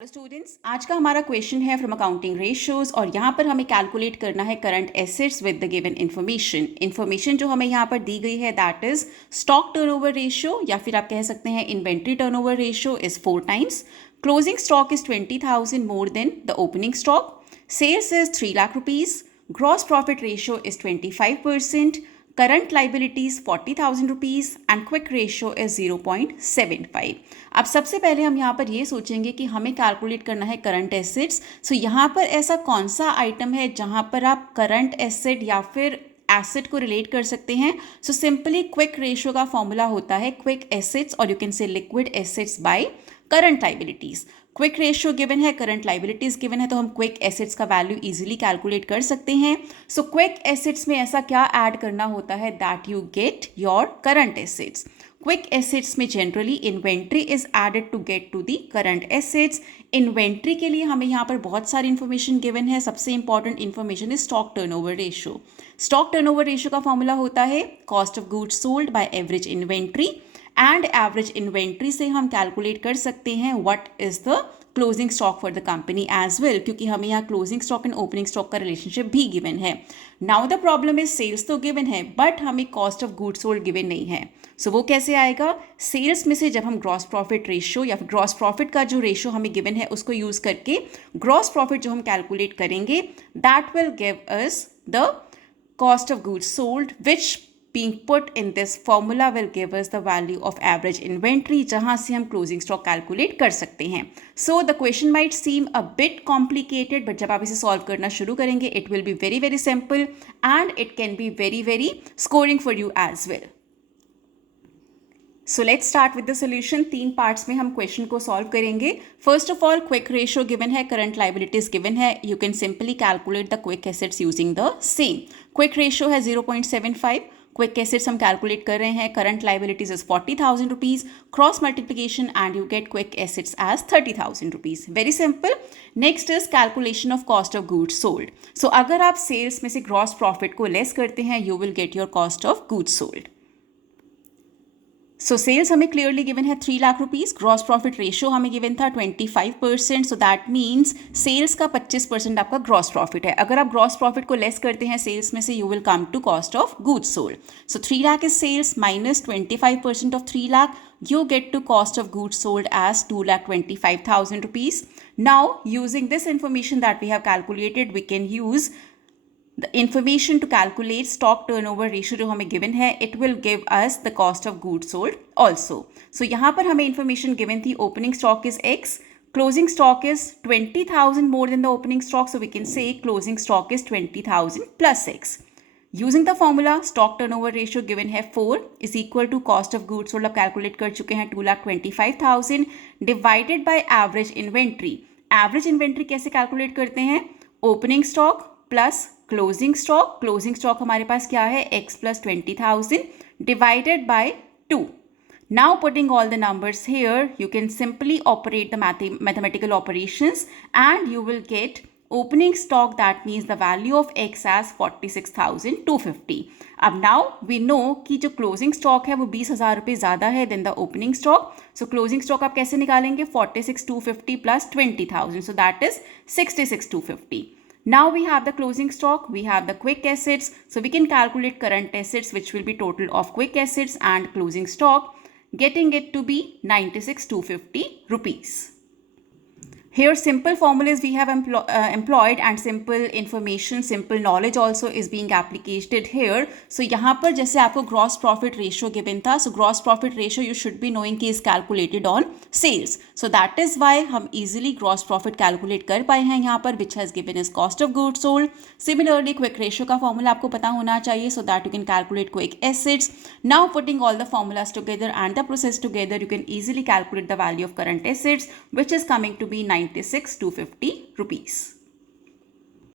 Students, आज का हमारा क्वेश्चन है फ्रॉम अकाउंटिंग रेशियोज और यहाँ पर हमें कैलकुलेट करना है current assets with the given information जो हमें यहाँ पर दी गई है that is stock turnover ratio या फिर आप कह सकते हैं inventory turnover ratio is 4 times, closing stock is 20,000 more than the opening stock, sales is 3 lakh rupees, gross profit ratio is 25%, current liabilities 40,000 rupees and quick ratio is 0.75. अब सबसे पहले हम यहाँ पर ये सोचेंगे कि हमें कैलकुलेट करना है करंट एसेट्स। सो यहाँ पर ऐसा कौन सा आइटम है जहाँ पर आप करंट एसेट या फिर एसेट को रिलेट कर सकते हैं। सो सिंपली क्विक रेशियो का फॉर्मूला होता है क्विक एसेट्स और you can say liquid assets by current liabilities. Quick ratio given है, करंट लाइबिलिटीज गिवन है, तो हम क्विक एसेट्स का वैल्यू इजीली कैलकुलेट कर सकते हैं। सो क्विक एसेट्स में ऐसा क्या ऐड करना होता है that you get your current assets. Quick assets में generally inventory is added to get to the current assets. Inventory के लिए हमें यहाँ पर बहुत सारी इन्फॉर्मेशन गिवन है। सबसे important information is stock turnover ratio. Stock turnover ratio का फॉर्मूला होता है cost of goods sold by average inventory and average inventory से हम कैलकुलेट कर सकते हैं what is the closing stock for the company as well, क्योंकि हमें यहाँ closing stock and opening stock का रिलेशनशिप भी गिवन है। Now the problem is sales तो गिवन है बट हमें cost of goods sold given नहीं है। सो वो कैसे आएगा? सेल्स में से जब हम ग्रॉस प्रॉफिट रेशियो या फिर ग्रॉस प्रॉफिट का जो रेशियो हमें गिवन है उसको यूज करके ग्रॉस प्रॉफिट जो हम कैलकुलेट करेंगे that will give us the cost of goods sold which being put in this formula will give us the value of average inventory जहाँ से हम closing stock calculate कर सकते हैं। So the question might seem a bit complicated but जब आप इसे solve करना शुरू करेंगे it will be very very simple and it can be very very scoring for you as well. So let's start with the solution. 3 parts में हम question को solve करेंगे। First of all quick ratio given है, current liabilities given है, you can simply calculate the quick assets using the same. Quick ratio है 0.75, quick assets हम calculate कर रहे हैं, current liabilities is 40,000 rupees, cross multiplication and you get quick assets as 30,000 rupees. Very simple. Next is calculation of cost of goods sold. So अगर आप sales में से gross profit को लेस करते हैं you will get your cost of goods sold. So sales हमें clearly given है 3 lakh rupees, gross profit ratio हमें गिवन था 25%, सो दैट मीन्स सेल्स का 25% आपका ग्रॉस प्रॉफिट है। अगर आप ग्रॉस प्रॉफिट को लेस करते हैं सेल्स में से you will come to cost of goods sold. So 3 lakh is sales minus 25% of 3 lakh, you get to cost of goods sold as 2,25,000 rupees. Now using this information that we have calculated we can use the information to calculate stock turnover ratio जो हमें given है it will give us the cost of goods sold also. So यहाँ पर हमें information given थी opening stock is X, closing stock is 20,000 more than the opening stock, so we can say closing stock is 20,000 plus X. Using the formula stock turnover ratio given है 4 is equal to cost of goods sold, अब calculate कर चुके हैं 2,25,000 divided by average inventory. Average inventory कैसे calculate करते हैं? Opening stock plus closing stock हमारे पास क्या है x plus 20,000 divided by 2. Now putting all the numbers here you can simply operate the mathematical operations and you will get opening stock, that means the value of x as 46,250. अब now we know कि जो closing stock है वो 20,000 रुपये ज़्यादा है than the opening stock. So closing stock आप कैसे निकालेंगे? 46,250 plus 20,000, so that is 66,250. Now we have the closing stock, we have the quick assets, so we can calculate current assets which will be total of quick assets and closing stock, getting it to be 96,250 rupees. Here simple formulas we have employed and simple information, simple knowledge also is being applicated here. So यहाँ पर जैसे आपको gross profit ratio given था, so gross profit ratio you should be knowing कि is calculated on sales. So that is why हम easily gross profit calculate कर पाए हैं यहाँ पर which has given is cost of goods sold. Similarly quick ratio का formula आपको पता होना चाहिए so that you can calculate quick assets. Now putting all the formulas together and the process together you can easily calculate the value of current assets which is coming to be 96,250 rupees.